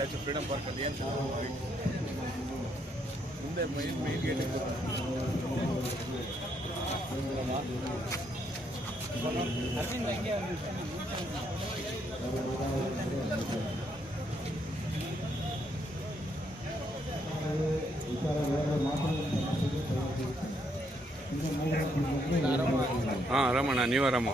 Statue freedom ಪಾರ್ಕಲ್ಲಿ ಏನು ಮುಂದೆ ಮೇನ್ ಗೇಟ್ ಆರಾಮಣ್ಣ, ನೀವು ಆರಾಮ?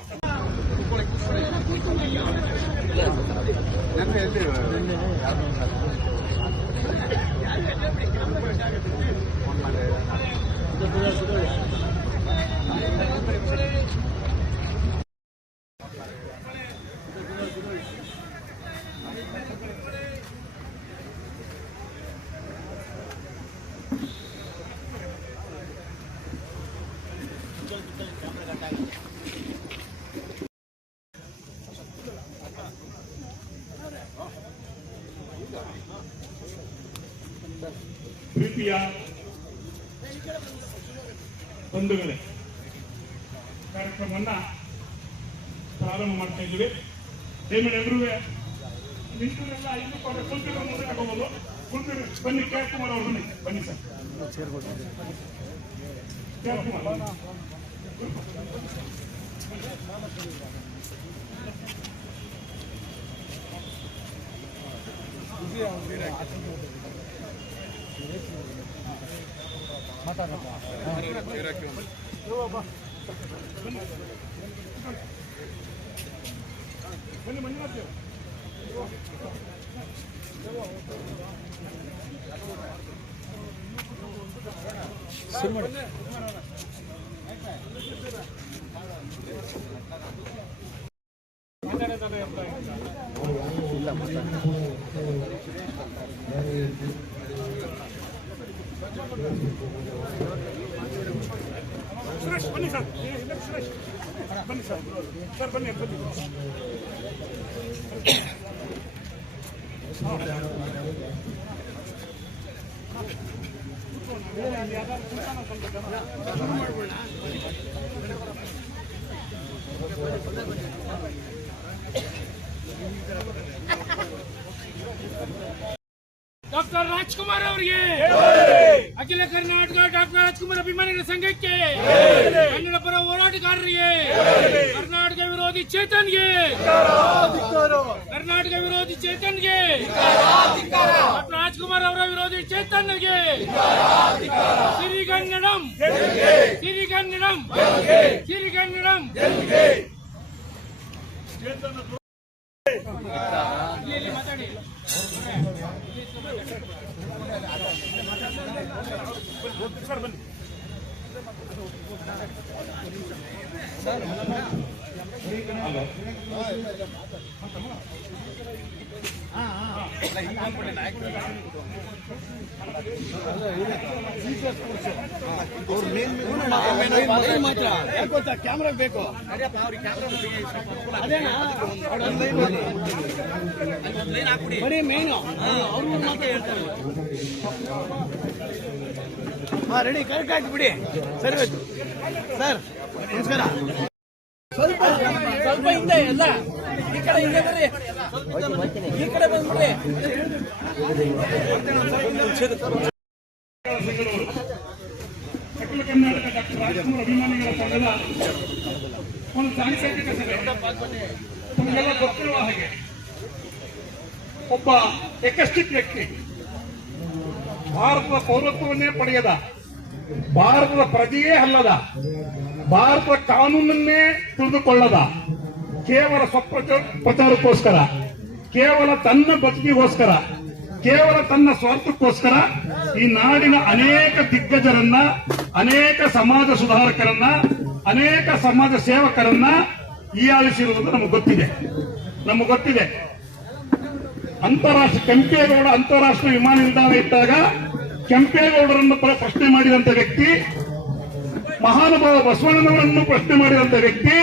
ಪ್ರೀತಿಯ ಬಂಧುಗಳೇ, ಕಾರ್ಯಕ್ರಮವನ್ನ ಪ್ರಾರಂಭ ಮಾಡ್ತಾ ಇದ್ದೀವಿ. ದಯಮಾಡಿ ಎಲ್ಲರೂ ನಿಂತರೆಲ್ಲ ಐದು ಕುಂತಿರೋ ಮುಂದೆ ತಗೋಬಹುದು. ಕುಂತಿರಿ, ಬನ್ನಿ. ಕೆ ಕುಮಾರ್ ಅವರು ಬನ್ನಿ. ಬನ್ನಿ ಸರ್. ಕೆ ಕುಮಾರ್ ಬನ್ನಿ ಮಂಜುನಾಥ್. ಸುರೇಶ್ ಬನ್ನಿ ಸರ್. ಸುರೇಶ್ ಬನ್ನಿ ಸರ್. ಸರ್ ಬನ್ನಿ ಬನ್ನಿ. ಡಾಕ್ಟರ್ ರಾಜ್ಕುಮಾರ್ ಅವರಿಗೆ, ಅಖಿಲ ಕರ್ನಾಟಕ ಡಾಕ್ಟರ್ ರಾಜ್ಕುಮಾರ್ ಅಭಿಮಾನಿಗಳ ಸಂಘಕ್ಕೆ, ಕನ್ನಡ ಪರ ಹೋರಾಟಗಾರರಿಗೆ, ಕರ್ನಾಟಕ ವಿರೋಧಿ ಚೇತನ್ಗೆ, ಕರ್ನಾಟಕ ವಿರೋಧಿ ಚೇತನ್ಗೆ, ಡಾಕ್ಟರ್ ರಾಜ್ಕುಮಾರ್ ಅವರ ವಿರೋಧಿ ಚೇತನ್ಗೆ ಸಿರಿಗನ್ನಡಂ, ಸಿರಿಗನ್ನಡಂ, ಸಿರಿಗನ್ನಡಂ. ಮಾತಾಡಿ. ಸರ್ ಬನ್ನಿ. ಮಾತ್ರ ಯಾಕೆ ಗೊತ್ತಾ, ಕ್ಯಾಮ್ರಾ ಬೇಕು. ಅದೇನಾ ಬರೀ ಮೇನು ಅವ್ರು ಮಾತ್ರ ಹೇಳ್ತಾರೆ. ಹಾ ರೆಡಿ, ಕರೆಕ್ಟ್ ಆಯ್ತು ಬಿಡಿ. ಸರಿ ಹೋಯ್ತು ಸರ್, ನಮಸ್ಕಾರ. ಸ್ವಲ್ಪ ಸ್ವಲ್ಪ ಹಿಂದೆ ಎಲ್ಲ ಈ ಕಡೆ ಹಿಂದೆ ಬರ್ರಿ, ಈ ಕಡೆ ಬಂದ್ಬಿಡ್ರಿ. ಅಖಿಲ ಕರ್ನಾಟಕ ಡಾಕ್ಟರ್ ರಾಜ್ಕುಮಾರ್ ಅಭಿಮಾನಿಗಳ ಸಂಘದ ಒಂದು ಸಾಂಸ್ಕೃತಿಕ ಸಭೆ. ತಮಗೆಲ್ಲ ಗೊತ್ತಿರುವ ಹಾಗೆ ಒಬ್ಬ ಎಕಸ್ಟಿಕ್ ವ್ಯಕ್ತಿ, ಭಾರತದ ಪೌರತ್ವವನ್ನೇ ಪಡೆಯದ, ಭಾರತದ ಪ್ರಜೆಯೇ ಅಲ್ಲದ, ಭಾರತದ ಕಾನೂನನ್ನೇ ತಿಳಿದುಕೊಳ್ಳದ, ಕೇವಲ ಸ್ವಪ್ರಚಾರಕ್ಕೋಸ್ಕರ, ಕೇವಲ ತನ್ನ ಬದುಕಿಗೋಸ್ಕರ, ಕೇವಲ ತನ್ನ ಸ್ವಾರ್ಥಕ್ಕೋಸ್ಕರ ಈ ನಾಡಿನ ಅನೇಕ ದಿಗ್ಗಜರನ್ನ, ಅನೇಕ ಸಮಾಜ ಸುಧಾರಕರನ್ನ, ಅನೇಕ ಸಮಾಜ ಸೇವಕರನ್ನ ಹೀಯಾಳಿಸಿರುವುದು ನಮಗೆ ಗೊತ್ತಿದೆ. ಕೆಂಪೇಗೌಡ ಅಂತಾರಾಷ್ಟ್ರೀಯ ವಿಮಾನ ನಿಲ್ದಾಣ ಇದ್ದಾಗ ಕೆಂಪೇಗೌಡರನ್ನು ಪ್ರಶ್ನೆ ಮಾಡಿದಂತ ವ್ಯಕ್ತಿ, ಮಹಾನುಭಾವ ಬಸವಣ್ಣನವರನ್ನು ಪ್ರಶ್ನೆ ಮಾಡಿದಂತ ವ್ಯಕ್ತಿ,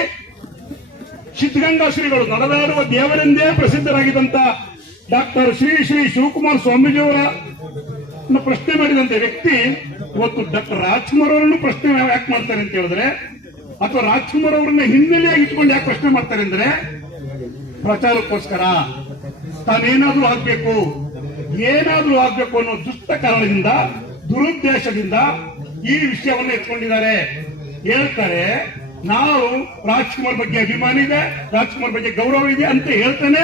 ಸಿದ್ಧಗಂಗಾ ಶ್ರೀಗಳು ನಡೆದಾಡುವ ದೇವರೆಂದೇ ಪ್ರಸಿದ್ಧರಾಗಿದ್ದಂತ ಡಾಕ್ಟರ್ ಶ್ರೀ ಶಿವಕುಮಾರ ಸ್ವಾಮೀಜಿಯವರನ್ನು ಪ್ರಶ್ನೆ ಮಾಡಿದಂತ ವ್ಯಕ್ತಿ ಇವತ್ತು ಡಾಕ್ಟರ್ ರಾಜ್ಕುಮಾರ್ ಅವರನ್ನು ಪ್ರಶ್ನೆ ಯಾಕೆ ಮಾಡ್ತಾರೆ ಅಂತ ಹೇಳಿದ್ರೆ, ಅಥವಾ ರಾಜ್ಕುಮಾರ್ ಅವರನ್ನ ಹಿನ್ನೆಲೆಯಾಗಿ ಇಟ್ಕೊಂಡು ಯಾಕೆ ಪ್ರಶ್ನೆ ಮಾಡ್ತಾರೆ ಅಂದ್ರೆ, ಪ್ರಚಾರಕ್ಕೋಸ್ಕರ ತಾನೇನಾದ್ರೂ ಆಗ್ಬೇಕು, ಏನಾದ್ರೂ ಆಗ್ಬೇಕು ಅನ್ನೋ ದುಷ್ಟ ಕಾರಣದಿಂದ ದುರುದ್ದೇಶದಿಂದ ಈ ವಿಷಯವನ್ನು ಎತ್ಕೊಂಡಿದ್ದಾರೆ. ಹೇಳ್ತಾರೆ ನಾವು ರಾಜ್ಕುಮಾರ್ ಬಗ್ಗೆ ಅಭಿಮಾನಿ ಇದೆ, ರಾಜ್ಕುಮಾರ್ ಬಗ್ಗೆ ಗೌರವ ಇದೆ ಅಂತ ಹೇಳ್ತಾನೆ.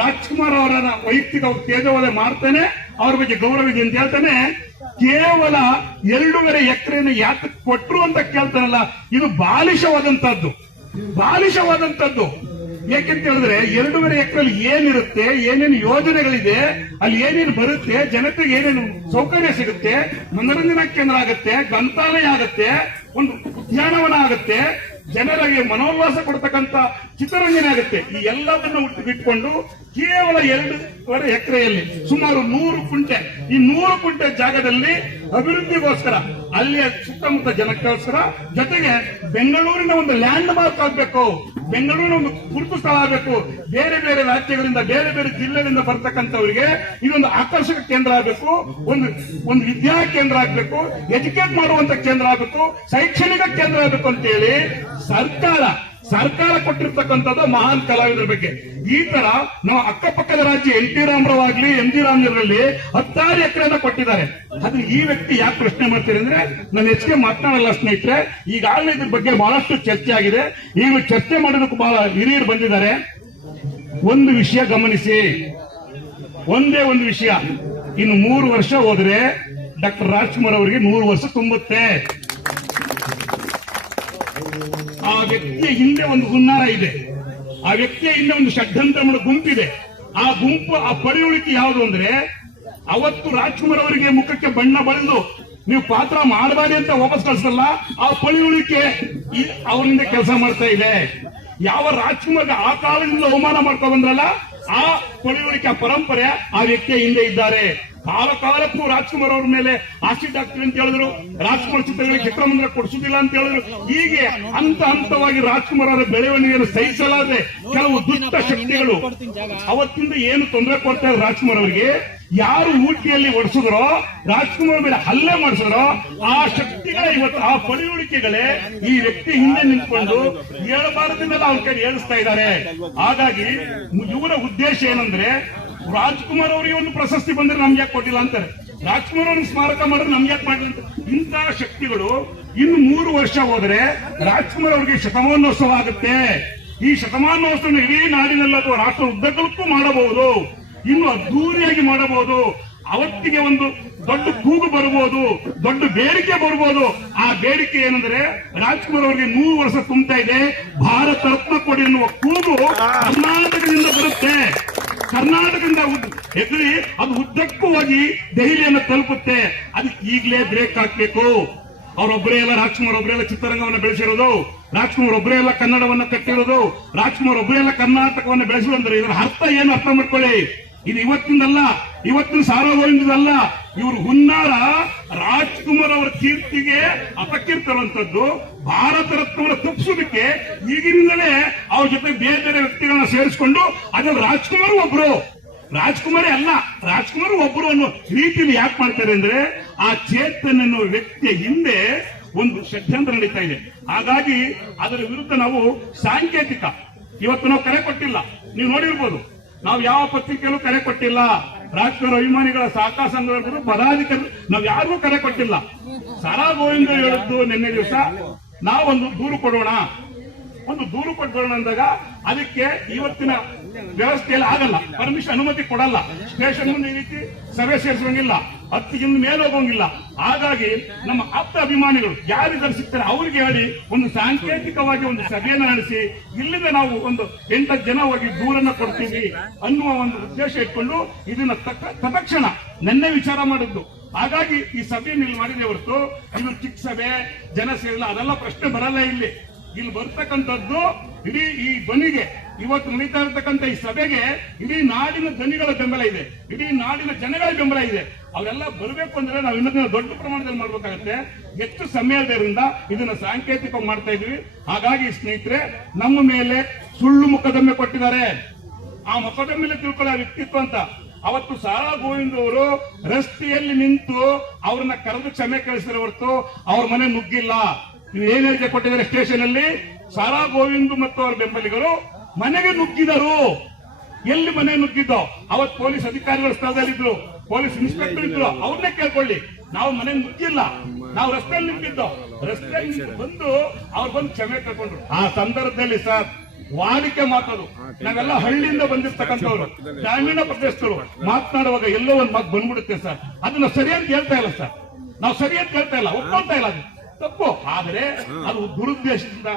ರಾಜ್ಕುಮಾರ್ ಅವರನ್ನ ವೈಯಕ್ತಿಕ ತೇಜೋವಧೆ ಮಾಡ್ತಾನೆ, ಅವ್ರ ಬಗ್ಗೆ ಗೌರವ ಇದೆ ಅಂತ ಹೇಳ್ತಾನೆ. ಕೇವಲ 2.5 ಎಕರೆಯನ್ನು ಯಾತಕ್ಕೆ ಕೊಟ್ರು ಅಂತ ಕೇಳ್ತಾನಲ್ಲ, ಇದು ಬಾಲಿಶವಾದಂತದ್ದು. ಯಾಕೆಂತ ಹೇಳಿದ್ರೆ 2.5 ಎಕರೆಯಲ್ಲಿ ಏನಿರುತ್ತೆ, ಏನೇನು ಯೋಜನೆಗಳಿದೆ, ಅಲ್ಲಿ ಏನೇನು ಬರುತ್ತೆ, ಜನತೆಗೆ ಏನೇನು ಸೌಕರ್ಯ ಸಿಗುತ್ತೆ, ಮನೋರಂಜನಾ ಕೇಂದ್ರ ಆಗುತ್ತೆ, ಗ್ರಂಥಾಲಯ ಆಗುತ್ತೆ, ಒಂದು ಉದ್ಯಾನವನ ಆಗುತ್ತೆ, ಜನರಿಗೆ ಮನೋಲ್ಲಾಸ ಕೊಡ್ತಕ್ಕಂತ ಚಿತ್ರರಂಜನೆ ಆಗುತ್ತೆ. ಈ ಎಲ್ಲವನ್ನು ಇಟ್ಕೊಂಡು ಕೇವಲ 2.5 ಎಕರೆಯಲ್ಲಿ ಸುಮಾರು 100 ಕುಂಟೆ, ಈ 100 ಕುಂಟೆ ಜಾಗದಲ್ಲಿ ಅಭಿವೃದ್ಧಿಗೋಸ್ಕರ, ಅಲ್ಲಿಯ ಸುತ್ತಮುತ್ತ ಜನಕ್ಕೋಸ್ಕರ, ಜೊತೆಗೆ ಬೆಂಗಳೂರಿನ ಒಂದು ಲ್ಯಾಂಡ್ ಮಾರ್ಕ್ ಆಗಬೇಕು, ಬೆಂಗಳೂರಿನ ಒಂದು ಗುರುತು ಸ್ಥಳ ಆಗಬೇಕು, ಬೇರೆ ಬೇರೆ ರಾಜ್ಯಗಳಿಂದ, ಬೇರೆ ಬೇರೆ ಜಿಲ್ಲೆಗಳಿಂದ ಬರ್ತಕ್ಕಂಥವರಿಗೆ ಇದೊಂದು ಆಕರ್ಷಕ ಕೇಂದ್ರ ಆಗಬೇಕು, ಒಂದು ವಿದ್ಯಾ ಕೇಂದ್ರ ಆಗಬೇಕು, ಎಜುಕೇಟ್ ಮಾಡುವಂತ ಕೇಂದ್ರ ಆಗಬೇಕು, ಶೈಕ್ಷಣಿಕ ಕೇಂದ್ರ ಆಗಬೇಕು ಅಂತ ಹೇಳಿ ಸರ್ಕಾರ ಕೊಟ್ಟಿರ್ತಕ್ಕಂಥದ್ದು ಮಹಾನ್ ಕಲಾವಿದರ ಬಗ್ಗೆ. ಈ ತರ ನಾವು ಅಕ್ಕಪಕ್ಕದ ರಾಜ್ಯ ಎನ್ ಟಿ ರಾಮರಾವ್ ಆಗ್ಲಿ, ಎಂ ಜಿ ರಾಮನಗರಲ್ಲಿ 16 ಎಕರೆನ ಕೊಟ್ಟಿದ್ದಾರೆ. ಅದನ್ನ ಈ ವ್ಯಕ್ತಿ ಯಾಕೆ ಪ್ರಶ್ನೆ ಮಾಡ್ತೀರಿ ಅಂದ್ರೆ, ನಾನು ಹೆಚ್ಚಿಗೆ ಮಾತನಾಡಲ್ಲ ಸ್ನೇಹಿತರೆ. ಈಗಾಗಲೇ ಇದ್ರ ಬಗ್ಗೆ ಬಹಳಷ್ಟು ಚರ್ಚೆ ಆಗಿದೆ. ಈಗ ಚರ್ಚೆ ಮಾಡೋದಕ್ಕೂ ಬಹಳ ಹಿರಿಯರು ಬಂದಿದ್ದಾರೆ. ಒಂದು ವಿಷಯ ಗಮನಿಸಿ, ಒಂದೇ ಒಂದು ವಿಷಯ, ಇನ್ನು 3 ವರ್ಷ ಹೋದ್ರೆ ಡಾಕ್ಟರ್ ರಾಜ್ಕುಮಾರ್ ಅವರಿಗೆ 100 ವರ್ಷ ತುಂಬುತ್ತೆ. ಆ ವ್ಯಕ್ತಿಯ ಹಿಂದೆ ಒಂದು ಹುನ್ನಾರ ಇದೆ, ಆ ವ್ಯಕ್ತಿಯ ಹಿಂದೆ ಒಂದು ಷಡ್ಯಂತ್ರ ಗುಂಪಿದೆ. ಆ ಗುಂಪು, ಆ ಪಳೆಯುಳಿಕೆ ಯಾವುದು ಅಂದ್ರೆ, ಅವತ್ತು ರಾಜ್ಕುಮಾರ್ ಅವರಿಗೆ ಮುಖಕ್ಕೆ ಬಣ್ಣ ಬಳಿದು ನೀವು ಪಾತ್ರ ಮಾಡಬಾರಿ ಅಂತ ವಾಪಸ್ ಕಳಿಸಲ್ಲ, ಆ ಪಳೆಯುಳಿಕೆ ಅವರಿಂದ ಕೆಲಸ ಮಾಡ್ತಾ ಇದೆ. ಯಾವ ರಾಜ್ಕುಮಾರ್ಗೆ ಆ ಕಾಲದಿಂದ ಅವಮಾನ ಮಾಡ್ತಾ ಬಂದ್ರಲ್ಲ, ಆ ಪಳೆಯುಳಿಕೆ, ಆ ಪರಂಪರೆ ಆ ವ್ಯಕ್ತಿಯ ಹಿಂದೆ ಇದ್ದಾರೆ. ಕಾಲಕ್ಕೂ ರಾಜ್ಕುಮಾರ್ ಅವ್ರ ಮೇಲೆ ಆಸಿಡ್ ಹಾಕ್ತೀವಿ ಅಂತ ಹೇಳಿದ್ರು, ರಾಜ್ಕುಮಾರ್ ಚಿತ್ರಗಳಿಗೆ ಚಿತ್ರಮಂದಿರ ಕೊಡಿಸುದಿಲ್ಲ ಅಂತ ಹೇಳಿದ್ರು. ಹೀಗೆ ಹಂತವಾಗಿ ರಾಜ್ಕುಮಾರ್ ಅವರ ಬೆಳವಣಿಗೆಯನ್ನು ಸಹಿಸಲಾದೆ ಕೆಲವು ದುಷ್ಟ ಶಕ್ತಿಗಳು ಅವತ್ತಿಂದ ಏನು ತೊಂದರೆ ಕೊಡ್ತಾ ಇದ್ರು ರಾಜ್ಕುಮಾರ್ ಅವರಿಗೆ. ಯಾರು ಊಟಿಯಲ್ಲಿ ಒಡಿಸಿದ್ರೋ, ರಾಜ್ಕುಮಾರ್ ಮೇಲೆ ಹಲ್ಲೆ ಮಾಡಿಸಿದ್ರೋ, ಆ ಶಕ್ತಿಗಳ ಇವತ್ತು, ಆ ಪಳೆಯುಳಿಕೆಗಳೇ ಈ ವ್ಯಕ್ತಿ ಹಿಂದೆ ನಿಂತ್ಕೊಂಡು ಹೇಳಬಾರದನ್ನೆಲ್ಲ ಅವ್ರ ಕೈ ಹೇಳಿಸ್ತಾ ಇದ್ದಾರೆ. ಹಾಗಾಗಿ ಇವರ ಉದ್ದೇಶ ಏನಂದ್ರೆ, ರಾಜ್ಕುಮಾರ್ ಅವರಿಗೆ ಒಂದು ಪ್ರಶಸ್ತಿ ಬಂದ್ರೆ ನಮ್ಗೆ ಯಾಕೆ ಕೊಟ್ಟಿಲ್ಲ ಅಂತಾರೆ, ರಾಜ್ಕುಮಾರ್ ಅವ್ರಿಗೆ ಸ್ಮಾರಕ ಮಾಡಿದ್ರೆ ನಮ್ಗೆ ಯಾಕೆ ಮಾಡಿಲ್ಲ ಅಂತ. ಇಂತಹ ಶಕ್ತಿಗಳು ಇನ್ನು 3 ವರ್ಷ ಹೋದ್ರೆ ರಾಜ್ಕುಮಾರ್ ಅವರಿಗೆ ಶತಮಾನೋತ್ಸವ ಆಗುತ್ತೆ. ಈ ಶತಮಾನೋತ್ಸವ ಇಡೀ ನಾಡಿನಲ್ಲಿ ಅಥವಾ ರಾಷ್ಟ್ರ ಉದ್ದಕ್ಕೂ ಮಾಡಬಹುದು, ಇನ್ನು ಅದ್ದೂರಿಯಾಗಿ ಮಾಡಬಹುದು. ಅವತ್ತಿಗೆ ಒಂದು ದೊಡ್ಡ ಕೂಗು ಬರಬಹುದು, ದೊಡ್ಡ ಬೇಡಿಕೆ ಬರಬಹುದು. ಆ ಬೇಡಿಕೆ ಏನಂದ್ರೆ, ರಾಜ್ಕುಮಾರ್ ಅವರಿಗೆ 100 ವರ್ಷ ತುಂಬುತ್ತಾ ಇದೆ, ಭಾರತ ರತ್ನ ಕೊಡಿ ಎನ್ನುವ ಕೂಗು ಕರ್ನಾಟಕದಿಂದ ಬರುತ್ತೆ. ಕರ್ನಾಟಕದಿಂದ ಎದುರಿ ಅದು ಉದ್ದಕ್ಕೂ ಹೋಗಿ ದೆಹಲಿಯನ್ನು ತಲುಪುತ್ತೆ. ಅದಕ್ಕೆ ಈಗಲೇ ಬ್ರೇಕ್ ಹಾಕ್ಬೇಕು. ಅವರೊಬ್ಬರೇ ಎಲ್ಲ, ರಾಜ್ಕುಮಾರ್ ಒಬ್ಬರೇ ಎಲ್ಲ ಚಿತ್ರರಂಗವನ್ನು ಬೆಳೆಸಿರೋದು, ರಾಜ್ಕುಮಾರ್ ಒಬ್ಬರೇ ಎಲ್ಲ ಕನ್ನಡವನ್ನ ಕಟ್ಟಿರೋದು, ರಾಜ್ಕುಮಾರ್ ಒಬ್ಬರೇ ಎಲ್ಲ ಕರ್ನಾಟಕವನ್ನು ಬೆಳೆಸಿರೋದ್ರೆ ಇದರ ಅರ್ಥ ಏನು ಅರ್ಥ ಮಾಡ್ಕೊಳ್ಳಿ. ಇದು ಇವತ್ತಿನದಲ್ಲ, ಇವತ್ತಿನ ಸಾರ್ವಜನಿಕದಲ್ಲ. ಇವರು ಹುನ್ನಾರ ರಾಜ್ಕುಮಾರ್ ಅವರ ಕೀರ್ತಿಗೆ ಅಪಕೀರ್ತಿ ತರುವಂತದ್ದು, ಭಾರತ ರತ್ನವನ್ನು ತಪ್ಪಿಸೋದಕ್ಕೆ ಈಗಿನಿಂದಲೇ ಅವ್ರ ಜೊತೆ ಬೇರೆ ಬೇರೆ ವ್ಯಕ್ತಿಗಳನ್ನ ಸೇರಿಸಿಕೊಂಡು, ಅದ್ರಲ್ಲಿ ರಾಜ್ಕುಮಾರೇ ಅಲ್ಲ, ರಾಜ್ಕುಮಾರ್ ಒಬ್ಬರು ಅನ್ನೋ ರೀತಿಯಲ್ಲಿ ಯಾಕೆ ಮಾಡ್ತಾರೆ ಅಂದ್ರೆ, ಆ ಚೇತನ್ ಅನ್ನೋ ವ್ಯಕ್ತಿಯ ಹಿಂದೆ ಒಂದು ಷಡ್ಯಂತ್ರ ನಡೀತಾ ಇದೆ. ಹಾಗಾಗಿ ಅದರ ವಿರುದ್ಧ ನಾವು ಸಾಂಕೇತಿಕ, ಇವತ್ತು ನಾವು ಕರೆ ಕೊಟ್ಟಿಲ್ಲ, ನೀವು ನೋಡಿರ್ಬೋದು, ನಾವು ಯಾವ ಪತ್ರಿಕೆಯಲ್ಲೂ ಕರೆ ಕೊಟ್ಟಿಲ್ಲ. ರಾಜ್ಕುಮಾರ್ ಅಭಿಮಾನಿಗಳ ಸಹಕಾರ ಸಂಘದ ಪದಾಧಿಕಾರಿ ನಾವು ಯಾರಿಗೂ ಕರೆ ಕೊಟ್ಟಿಲ್ಲ. ಸಾರಾ ಗೋವಿಂದ ಹೇಳಿದ್ದು ನಿನ್ನೆ ದಿವಸ ನಾವೊಂದು ದೂರು ಕೊಡೋಣ, ಒಂದು ದೂರು ಕೊಟ್ಟೋಣ ಅಂದಾಗ ಅದಕ್ಕೆ ಇವತ್ತಿನ ವ್ಯವಸ್ಥೆಯಲ್ಲಿ ಆಗಲ್ಲ, ಪರ್ಮಿಷನ್ ಅನುಮತಿ ಕೊಡಲ್ಲ, ಸ್ಟೇಷನ್ ಮುಂದೆ ಈ ರೀತಿ ಸಭೆ ಸೇರಿಸೋಂಗಿಲ್ಲ, 10 ಗಿಂತ ಮೇಲೆ ಹೋಗೋಂಗಿಲ್ಲ. ಹಾಗಾಗಿ ನಮ್ಮ ಆಪ್ತ ಅಭಿಮಾನಿಗಳು ಯಾರಿದ್ದಾರೆ ಸಿಗ್ತಾರೆ ಅವ್ರಿಗೆ ಹೇಳಿ ಒಂದು ಸಾಂಕೇತಿಕವಾಗಿ ಒಂದು ಸಭೆಯನ್ನು ನಡೆಸಿ, ಇಲ್ಲಿಂದ ನಾವು ಒಂದು 8 ಜನ ಹೋಗಿ ದೂರನ್ನ ಕೊಡ್ತೀವಿ ಅನ್ನುವ ಒಂದು ಉದ್ದೇಶ ಇಟ್ಕೊಂಡು ಇದನ್ನ ತತ್ಕ್ಷಣ ನೆನ್ನೆ ವಿಚಾರ ಮಾಡಿದ್ದು. ಹಾಗಾಗಿ ಈ ಸಭೆಯನ್ನು ಇಲ್ಲಿ ಮಾಡಿದೆ ಹೊರತು ಇದು ಚಿಕ್ಕ ಸಭೆ, ಜನ ಸೇರಿಲ್ಲ, ಅದೆಲ್ಲ ಪ್ರಶ್ನೆ ಬರಲ್ಲ. ಇಲ್ಲಿ ಬರ್ತಕ್ಕಂಥದ್ದು ಇಡೀ ಈ ಧ್ವನಿಗೆ, ಇವತ್ತು ನಡೀತಾ ಇರತಕ್ಕಂಥ ಈ ಸಭೆಗೆ ಇಡೀ ನಾಡಿನ ಧ್ವನಿಗಳ ಬೆಂಬಲ ಇದೆ, ಇಡೀ ನಾಡಿನ ಜನಗಳ ಬೆಂಬಲ ಇದೆ. ಅವೆಲ್ಲ ಬರಬೇಕು ಅಂದ್ರೆ ನಾವು ಇನ್ನೊಂದಿನ ದೊಡ್ಡ ಪ್ರಮಾಣದಲ್ಲಿ ಮಾಡಬೇಕಾಗತ್ತೆ. ಹೆಚ್ಚು ಸಮಯದಿಂದ ಇದನ್ನ ಸಾಂಕೇತಿಕ ಮಾಡ್ತಾ ಇದ್ವಿ. ಹಾಗಾಗಿ ಸ್ನೇಹಿತರೆ, ನಮ್ಮ ಮೇಲೆ ಸುಳ್ಳು ಮೊಕದ್ದಮೆ ಕೊಟ್ಟಿದ್ದಾರೆ. ಆ ಮೊಕದ್ದಮೆಯಲ್ಲಿ ತಿಳ್ಕೊಳ್ಳೋ ವ್ಯಕ್ತಿತ್ವ ಅಂತ. ಅವತ್ತು ಸಾರಾ ಗೋವಿಂದ್ ಅವರು ರಸ್ತೆಯಲ್ಲಿ ನಿಂತು ಅವ್ರನ್ನ ಕರೆದು ಕ್ಷಮೆ ಕಳಿಸಿರೋ ಹೊರತು ಅವ್ರ ಮನೆ ನುಗ್ಗಿಲ್ಲ. ಏನ್ ಹೇಳಿಕೆ ಕೊಟ್ಟಿದ್ದಾರೆ ಸ್ಟೇಷನ್ ಅಲ್ಲಿ, ಸಾರಾ ಗೋವಿಂದ್ ಮತ್ತು ಅವರ ಬೆಂಬಲಿಗರು ಮನೆಗೆ ನುಗ್ಗಿದರು. ಎಲ್ಲಿ ಮನೆ ನುಗ್ಗಿದ್ದೋ ಅವತ್ತು ಪೊಲೀಸ್ ಅಧಿಕಾರಿಗಳ ಸ್ಥಳದಲ್ಲಿದ್ರು, ಪೊಲೀಸ್ ಇನ್ಸ್ಪೆಕ್ಟರ್ ಇದ್ರು, ಅವ್ರನ್ನೇ ಕೇಳ್ಕೊಳ್ಳಿ. ನಾವು ಮನೆ ನುಗ್ಗಿಲ್ಲ, ನಾವು ರಸ್ತೆಯಲ್ಲಿ ನಿಂತಿದ್ದೋ. ರಸ್ತೆಯಲ್ಲಿ ಬಂದು ಅವ್ರು ಬಂದು ಕ್ಷಮೆ ಕೇಳ್ಕೊಂಡ್ರು. ಆ ಸಂದರ್ಭದಲ್ಲಿ ಸರ್ ವಾಡಿಕೆ ಮಾತದು, ನಾವೆಲ್ಲ ಹಳ್ಳಿಯಿಂದ ಬಂದಿರ್ತಕ್ಕಂಥವ್ರು, ಗ್ರಾಮೀಣ ಪ್ರದೇಶದವರು ಮಾತನಾಡುವಾಗ ಎಲ್ಲೋ ಒಂದು ಮಾತು ಬಂದ್ಬಿಡುತ್ತೆ ಸರ್. ಅದನ್ನ ಸರಿ ಅಂತ ಹೇಳ್ತಾ ಇಲ್ಲ ಸರ್, ನಾವು ಸರಿ ಅಂತ ಹೇಳ್ತಾ ಇಲ್ಲ, ಒಪ್ಕೊಳ್ತಾ ಇಲ್ಲ, ಅದು ತಪ್ಪು. ಆದರೆ ಅದು ದುರುದ್ದೇಶದಿಂದ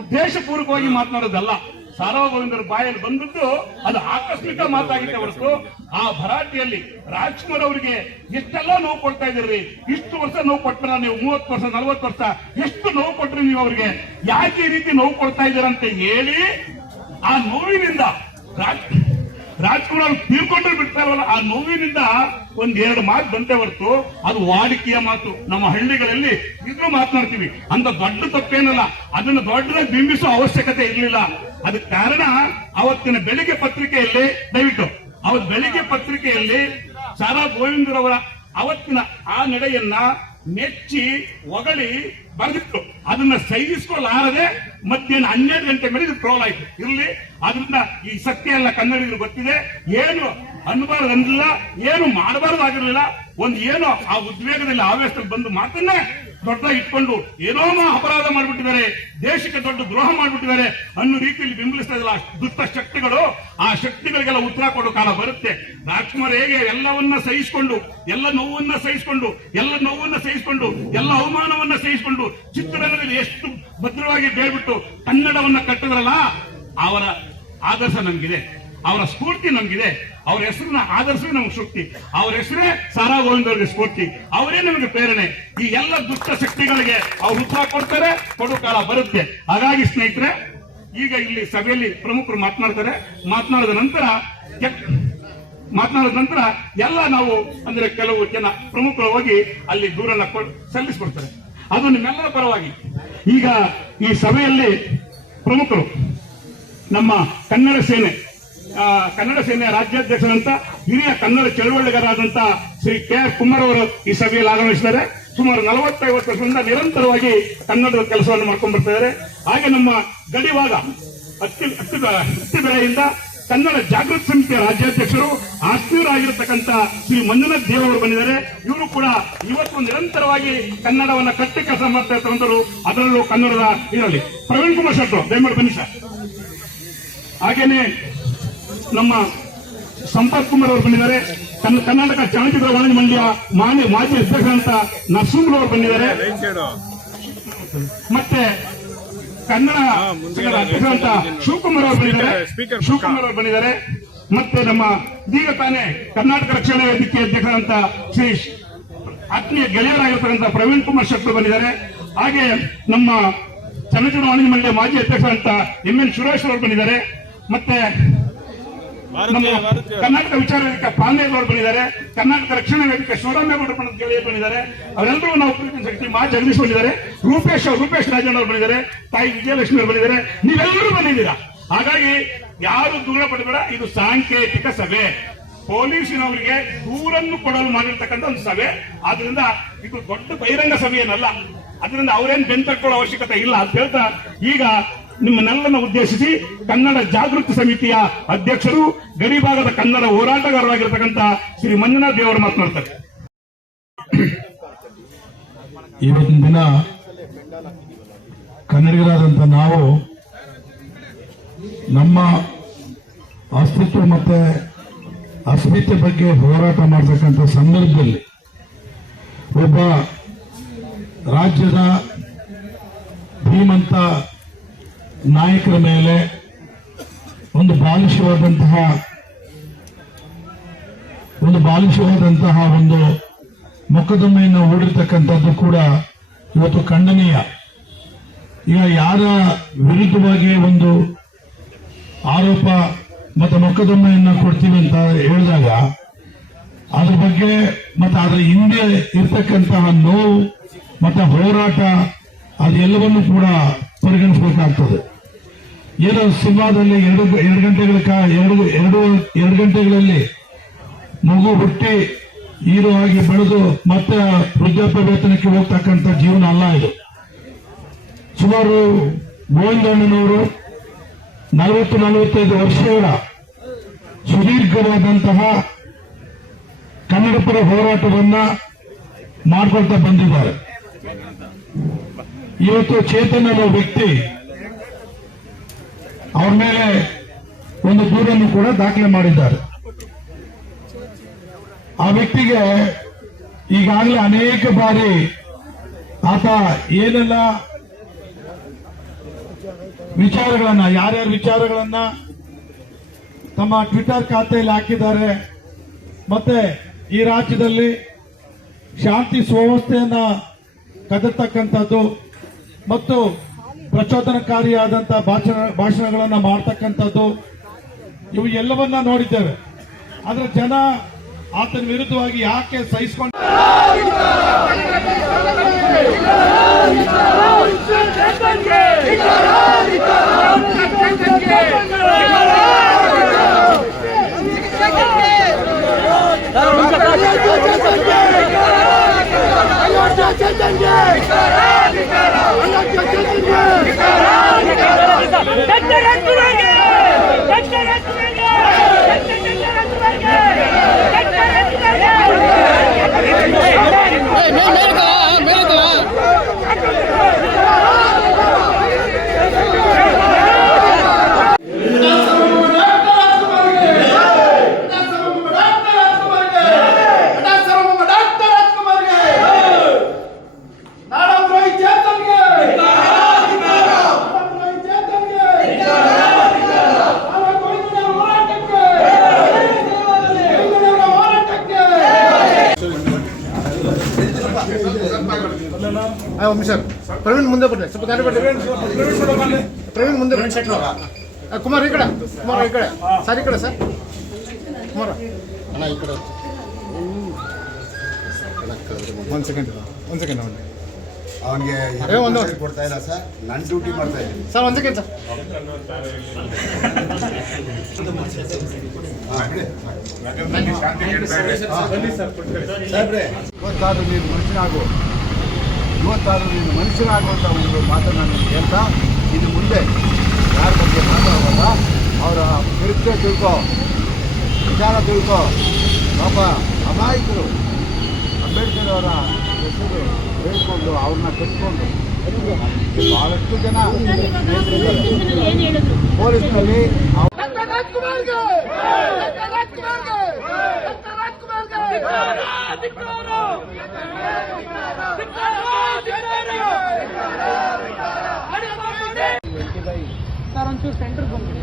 ಉದ್ದೇಶಪೂರ್ವಕವಾಗಿ ಮಾತನಾಡೋದಲ್ಲ. ಸಾರಾ ಗೋವಿಂದರ ಬಾಯಲ್ಲಿ ಬಂದದ್ದು ಅದು ಆಕಸ್ಮಿಕ ಮಾತಾಗಿದೆ ಹೊರತು ಆ ಭರಾಟೆಯಲ್ಲಿ ರಾಜ್ಕುಮಾರ್ ಅವರಿಗೆ ಎಷ್ಟೆಲ್ಲ ನೋವು ಕೊಡ್ತಾ ಇದ್ದೀರಿ. ಇಷ್ಟು ವರ್ಷ ನೋವು ಕೊಟ್ಟ ನೀವು, 30 ವರ್ಷ 40 ವರ್ಷ ಎಷ್ಟು ನೋವು ಕೊಟ್ರಿ ನೀವು ಅವ್ರಿಗೆ, ಯಾಕೆ ಈ ರೀತಿ ನೋವು ಕೊಡ್ತಾ ಇದ್ದೀರಂತ ಹೇಳಿ ಆ ನೋವಿನಿಂದ ರಾಜ್ಕುಮಾರ್ ಅವರು ತೀರ್ಕೊಂಡ್ರು ಬಿಡ್ತಾರಲ್ಲ, ಆ ನೋವಿನಿಂದ ಒಂದೆರಡು ಮಾತು ಬಂತೆ ಹೊರತು ಅದು ವಾಡಿಕೆಯ ಮಾತು. ನಮ್ಮ ಹಳ್ಳಿಗಳಲ್ಲಿ ಇದ್ರೂ ಮಾತನಾಡ್ತೀವಿ, ಅಂತ ದೊಡ್ಡ ತಪ್ಪೇನಲ್ಲ, ಅದನ್ನು ದೊಡ್ಡದಾಗಿ ಬಿಂಬಿಸುವ ಅವಶ್ಯಕತೆ ಇರಲಿಲ್ಲ. ಅದಕ್ಕೆ ಕಾರಣ ಅವತ್ತಿನ ಬೆಳಿಗ್ಗೆ ಪತ್ರಿಕೆಯಲ್ಲಿ, ದಯವಿಟ್ಟು ಅವತ್ತು ಬೆಳಿಗ್ಗೆ ಪತ್ರಿಕೆಯಲ್ಲಿ ಸಾರಾ ಗೋವಿಂದರವರ ಅವತ್ತಿನ ಆ ನಡೆಯನ್ನ ಮೆಚ್ಚಿ ಹೊಗಳಿ ಬರೆದಿತ್ತು. ಅದನ್ನ ಸಹಿಸಿಕೊಳ್ಳಾರದೆ ಮಧ್ಯಾಹ್ನ 12 ಗಂಟೆ ಮೇಲೆ ಇದು ಟ್ರೋಲ್ ಆಯ್ತು. ಇರ್ಲಿ, ಅದರಿಂದ ಈ ಸತ್ಯ ಎಲ್ಲ ಕನ್ನಡಿಗರು ಗೊತ್ತಿದೆ. ಏನು ಅನ್ಬಾರ್ದು ಅಂದಿಲ್ಲ, ಏನು ಮಾಡಬಾರ್ದಾಗಿರ್ಲಿಲ್ಲ. ಏನೋ ಆ ಉದ್ವೇಗದಲ್ಲಿ ಆವೇಶದಲ್ಲಿ ಬಂದು ಮಾತನ್ನೇ ದೊಡ್ಡದಾಗಿ ಇಟ್ಕೊಂಡು ಏನೋ ಅಪರಾಧ ಮಾಡಿಬಿಟ್ಟಿದ್ದಾರೆ, ದೇಶಕ್ಕೆ ದೊಡ್ಡ ದ್ರೋಹ ಮಾಡಿಬಿಟ್ಟಿದ್ದಾರೆ ಅನ್ನೋ ರೀತಿಯಲ್ಲಿ ಬಿಂಬಿಸ್ತಾ ಇದ್ದಲ್ಲ ದುಷ್ಟ ಶಕ್ತಿಗಳು. ಆ ಶಕ್ತಿಗಳಿಗೆಲ್ಲ ಉತ್ತರ ಕೊಡೋ ಕಾಲ ಬರುತ್ತೆ. ರಾಜ್ಕುಮಾರ್ ಹೇಗೆ ಎಲ್ಲವನ್ನ ಸಹಿಸಿಕೊಂಡು, ಎಲ್ಲ ನೋವನ್ನ ಸಹಿಸಿಕೊಂಡು, ಎಲ್ಲ ಅವಮಾನವನ್ನ ಸಹಿಸಿಕೊಂಡು ಚಿತ್ರರಂಗದಲ್ಲಿ ಎಷ್ಟು ಭದ್ರವಾಗಿ ಬೇಡ್ಬಿಟ್ಟು ಕನ್ನಡವನ್ನ ಕಟ್ಟಿದ್ರಲ್ಲ, ಅವರ ಆದರ್ಶ ನಮಗಿದೆ, ಅವರ ಸ್ಫೂರ್ತಿ ನಮಗಿದೆ. ಅವರ ಹೆಸರಿನ ಆದರ್ಶವೇ ನಮಗೆ ಶಕ್ತಿ, ಅವರ ಹೆಸರೇ ಸಾರಾ ಗೋವಿಂದ ಅವರಿಗೆ ಸ್ಫೂರ್ತಿ, ಅವರೇ ನಮಗೆ ಪ್ರೇರಣೆ. ಈ ಎಲ್ಲ ದುಷ್ಟ ಶಕ್ತಿಗಳಿಗೆ ಅವ್ರು ಉತ್ತರ ಕೊಡ್ತಾರೆ, ಕೊಡೋ ಕಾಲ ಬರುತ್ತೆ. ಹಾಗಾಗಿ ಸ್ನೇಹಿತರೆ, ಈಗ ಇಲ್ಲಿ ಸಭೆಯಲ್ಲಿ ಪ್ರಮುಖರು ಮಾತನಾಡ್ತಾರೆ. ಮಾತನಾಡಿದ ನಂತರ ಎಲ್ಲ ನಾವು ಅಂದ್ರೆ ಕೆಲವು ಜನ ಪ್ರಮುಖರು ಹೋಗಿ ಅಲ್ಲಿ ದೂರನ್ನ ಸಲ್ಲಿಸಿಕೊಡ್ತಾರೆ. ಅದು ನಿಮ್ಮೆಲ್ಲರ ಪರವಾಗಿ. ಈಗ ಈ ಸಭೆಯಲ್ಲಿ ಪ್ರಮುಖರು ನಮ್ಮ ಕನ್ನಡ ಸೇನೆಯ ರಾಜ್ಯಾಧ್ಯಕ್ಷರಂತ ಹಿರಿಯ ಕನ್ನಡ ಚಳವಳಿಗಾರರಾದಂತ ಶ್ರೀ KR ಕುಮಾರ್ ಅವರು ಈ ಸಭೆಯಲ್ಲಿ ಆಗಮಿಸಿದ್ದಾರೆ. ಸುಮಾರು 40-50 ವರ್ಷದಿಂದ ನಿರಂತರವಾಗಿ ಕನ್ನಡದ ಕೆಲಸವನ್ನು ಮಾಡ್ಕೊಂಡು ಬರ್ತಿದ್ದಾರೆ. ಹಾಗೆ ನಮ್ಮ ಗಡಿವಾಗ ಅತ್ತಿಬೆಲೆಯಿಂದ ಕನ್ನಡ ಜಾಗೃತಿ ಸಮಿತಿಯ ರಾಜ್ಯಾಧ್ಯಕ್ಷರು ಆತ್ಮೀಯರಾಗಿರತಕ್ಕಂತ ಶ್ರೀ ಮಂಜುನಾಥ್ ದೇವ್ ಅವರು ಬಂದಿದ್ದಾರೆ. ಇವರು ಕೂಡ ಇವತ್ತು ನಿರಂತರವಾಗಿ ಕನ್ನಡವನ್ನ ಕಟ್ಟಿ ಕೆಲಸ ಮಾಡ್ತಾ ಇರ್ತಕ್ಕಂಥವ್ರು, ಅದರಲ್ಲೂ ಕನ್ನಡದ ಇದರಲ್ಲಿ ಪ್ರವೀಣ್ ಕುಮಾರ್ ಶೆಟ್ಟರು, ದಯಮಾಡಿ ಬನ್ನಿ ಸರ್. ಹಾಗೇನೆ ನಮ್ಮ ಸಂಪತ್ ಕುಮಾರ್ ಅವರು ಬಂದಿದ್ದಾರೆ. ಕರ್ನಾಟಕ ಚಲನಚಿತ್ರ ವಾಣಿಜ್ಯ ಮಂಡಳಿಯ ಮಾಜಿ ಅಧ್ಯಕ್ಷರಂತ ನರಸಿಂಹ ಅವರು ಬಂದಿದ್ದಾರೆ. ಮತ್ತೆ ಕನ್ನಡ ಅಧ್ಯಕ್ಷರಂತ ಶಿವಕುಮಾರ್ ಅವರು ಬಂದಿದ್ದಾರೆ. ಮತ್ತೆ ನಮ್ಮ ಇದೀಗ ತಾನೇ ಕರ್ನಾಟಕ ರಕ್ಷಣಾ ವೇದಿಕೆ ಅಧ್ಯಕ್ಷರಂತ ಶ್ರೀ ಆತ್ಮೀಯ ಗೆಳೆಯರಾಗಿರ್ತಕ್ಕಂಥ ಪ್ರವೀಣ್ ಕುಮಾರ್ ಶೆಟ್ಟರು ಬಂದಿದ್ದಾರೆ. ಹಾಗೆ ನಮ್ಮ ಚಲನಚಿತ್ರ ವಾಣಿಜ್ಯ ಮಂಡಳಿಯ ಮಾಜಿ ಅಧ್ಯಕ್ಷರಂತ MN ಸುರೇಶ್ ಅವರು ಬಂದಿದ್ದಾರೆ. ಮತ್ತೆ ನಮ್ಮ ಕರ್ನಾಟಕ ವಿಚಾರ ವೇದಿಕೆ ಪಾಂಡೇಜ್ ಅವರು ಬಂದಿದ್ದಾರೆ. ಕರ್ನಾಟಕ ರಕ್ಷಣಾ ವೇದಿಕೆ ಶಿವರಾಮೇಗೌಡ ಗೆಳೆಯರು ಬಂದಿದ್ದಾರೆ. ಅವರೆಲ್ಲರೂ ನಾವು ಪ್ರೀತಿ ಶಕ್ತಿ ಮಾ ಜಗದೀಶ್ ಬಂದಿದ್ದಾರೆ. ರೂಪೇಶ್ ರಾಜಣ್ಣ ಅವರು ಬಂದಿದ್ದಾರೆ. ತಾಯಿ ವಿಜಯಲಕ್ಷ್ಮಿ ಅವರು ಬಂದಿದ್ದಾರೆ. ನೀವೆಲ್ಲರೂ ಬಂದಿದ್ದೀರಾ. ಹಾಗಾಗಿ ಯಾರು ದೂರ ಪಡಬೇಡ. ಇದು ಸಾಂಕೇತಿಕ ಸಭೆ, ಪೊಲೀಸಿನವರಿಗೆ ದೂರನ್ನು ಕೊಡಲು ಮಾಡಿರ್ತಕ್ಕಂಥ ಒಂದು ಸಭೆ. ಆದ್ರಿಂದ ಇದು ದೊಡ್ಡ ಬಹಿರಂಗ ಸಭೆ ಏನಲ್ಲ. ಅದರಿಂದ ಅವರೇನು ಬೆಂತಕೊಳ್ಳೋ ಅವಶ್ಯಕತೆ ಇಲ್ಲ ಅಂತ ಹೇಳ್ತಾ, ಈಗ ನಿಮ್ಮನ್ನೆಲ್ಲನ್ನು ಉದ್ದೇಶಿಸಿ ಕನ್ನಡ ಜಾಗೃತಿ ಸಮಿತಿಯ ಅಧ್ಯಕ್ಷರು, ಗಡಿಭಾಗದ ಕನ್ನಡ ಹೋರಾಟಗಾರರಾಗಿರ್ತಕ್ಕಂಥ ಶ್ರೀ ಮಂಜುನಾಥ್ ದೇವರು ಮಾತನಾಡ್ತಾರೆ. ಇವತ್ತಿನ ದಿನ ಕನ್ನಡಿಗರಾದಂಥ ನಾವು ನಮ್ಮ ಅಸ್ತಿತ್ವ ಮತ್ತೆ ಅಸ್ಮಿತೆ ಬಗ್ಗೆ ಹೋರಾಟ ಮಾಡತಕ್ಕಂಥ ಸಂದರ್ಭದಲ್ಲಿ ಒಬ್ಬ ರಾಜ್ಯದ ಧೀಮಂತ ನಾಯಕರ ಮೇಲೆ ಒಂದು ಬಾಲಿಶವಾದಂತಹ ಒಂದು ಮೊಕದ್ದಮೆಯನ್ನು ಹೂಡಿರ್ತಕ್ಕಂಥದ್ದು ಕೂಡ ಇವತ್ತು ಖಂಡನೀಯ. ಈಗ ಯಾರ ವಿರುದ್ಧವಾಗಿ ಒಂದು ಆರೋಪ ಮತ್ತು ಮೊಕದ್ದಮೆಯನ್ನು ಕೊಡ್ತೀವಿ ಅಂತ ಹೇಳಿದಾಗ ಅದ್ರ ಬಗ್ಗೆ ಮತ್ತೆ ಅದರ ಹಿಂದೆ ಇರ್ತಕ್ಕಂತಹ ನೋವು ಮತ್ತು ಹೋರಾಟ ಅದೆಲ್ಲವನ್ನು ಕೂಡ ಪರಿಗಣಿಸಬೇಕಾಗ್ತದೆ. ಏನೋ ಸಿನಿಮಾದಲ್ಲಿ ಎರಡು ಗಂಟೆಗಳಲ್ಲಿ ಮಗು ಹುಟ್ಟಿ ಹೀರೋ ಆಗಿ ಬೆಳೆದು ಮತ್ತೆ ವೃದ್ಧಾಪ್ಯ ವೇತನಕ್ಕೆ ಹೋಗ್ತಕ್ಕಂಥ ಜೀವನ ಅಲ್ಲ ಇದು. ಸುಮಾರು ಗೋವಿಂದಣ್ಣನವರು 40-45 ವರ್ಷಗಳ ಸುದೀರ್ಘವಾದಂತಹ ಕನ್ನಡಪರ ಹೋರಾಟವನ್ನ ಮಾಡ್ಕೊಳ್ತಾ ಬಂದಿದ್ದಾರೆ. ಇವತ್ತು ಚೇತನ್ ಅನ್ನೋ ವ್ಯಕ್ತಿ ಅವ್ರ ಮೇಲೆ ಒಂದು ದೂರನ್ನು ಕೂಡ ದಾಖಲೆ ಮಾಡಿದ್ದಾರೆ. ಆ ವ್ಯಕ್ತಿಗೆ ಈಗಾಗಲೇ ಅನೇಕ ಬಾರಿ ಆತ ಏನೆಲ್ಲ ವಿಚಾರಗಳನ್ನ ಯಾರ್ಯಾರ ವಿಚಾರಗಳನ್ನ ತಮ್ಮ ಟ್ವಿಟರ್ ಖಾತೆಯಲ್ಲಿ ಹಾಕಿದ್ದಾರೆ, ಮತ್ತೆ ಈ ರಾಜ್ಯದಲ್ಲಿ ಶಾಂತಿ ಸುವ್ಯವಸ್ಥೆಯನ್ನ ಕದರ್ತಕ್ಕಂಥದ್ದು ಮತ್ತು ಪ್ರಚೋದನಕಾರಿಯಾದಂತಹ ಭಾಷಣಗಳನ್ನ ಮಾಡ್ತಕ್ಕಂಥದ್ದು ಇವು ಎಲ್ಲವನ್ನ ನೋಡಿದ್ದೇವೆ. ಆದ್ರೆ ಜನ ಆತನ ವಿರುದ್ಧವಾಗಿ ಯಾಕೆ ಸಹಿಸಿಕೊಂಡು ಸರ್ ಪ್ರವೀಣ್ ಮುಂದೆ ಬರ್ರಿ, ಸ್ವಲ್ಪ ದಾರಿ ಬರ್ರಿ. ಪ್ರವೀಣ್ ಮುಂದೆ ಬರ್ರಿ. ಕುಮಾರ್ ಈ ಕಡೆ, ಕುಮಾರ್ ಈ ಕಡೆ ಸರ್, ಈ ಕಡೆ ಸರ್, ಕುಮಾರ ಅಣ್ಣ ಈ ಕಡೆ. ಒಂದು ಸೆಕೆಂಡ್ ಅವನಿಗೆ ಒಂದು ಕೊಡ್ತಾ ಇಲ್ಲ ಸರ್, ನನ್ನ ಡ್ಯೂಟಿ ಮಾಡ್ತಾ ಇದ್ದೀನಿ ಸರ್. ಒಂದು ಸೆಕೆಂಡ್ ಸರ್. ಸಾಹೇಬ್ರೆ, ಇವತ್ತಾದ್ರೂ ನೀನು ಮನುಷ್ಯನಾಗು, ಇವತ್ತಾದ್ರೂ ನೀನು ಮನುಷ್ಯನಾಗುವಂಥ ಒಂದು ಮಾತನ್ನು ನಾನು ಹೇಳ್ತಾ, ಇನ್ನು ಮುಂದೆ ಯಾರ ಬಗ್ಗೆ ಮಾತಾಡುವಾಗ ಅವರ ಚರಿತ್ರೆ ತಿಳ್ಕೊ, ವಿಚಾರ ತಿಳ್ಕೊ. ಪಾಪ ಅಮಾಯಕರು ಅಂಬೇಡ್ಕರ್ ಅವರ ಹೆಸರು ಹೇಳ್ಕೊಂಡು ಅವ್ರನ್ನ ಕಟ್ಕೊಂಡು ಬಹಳಷ್ಟು ಜನ ಪೊಲೀಸ್ನಲ್ಲಿ ಸರ್ ಒಂಚೂರು ಸೆಂಟರ್ ಬಂದ್ಬಿಡಿ.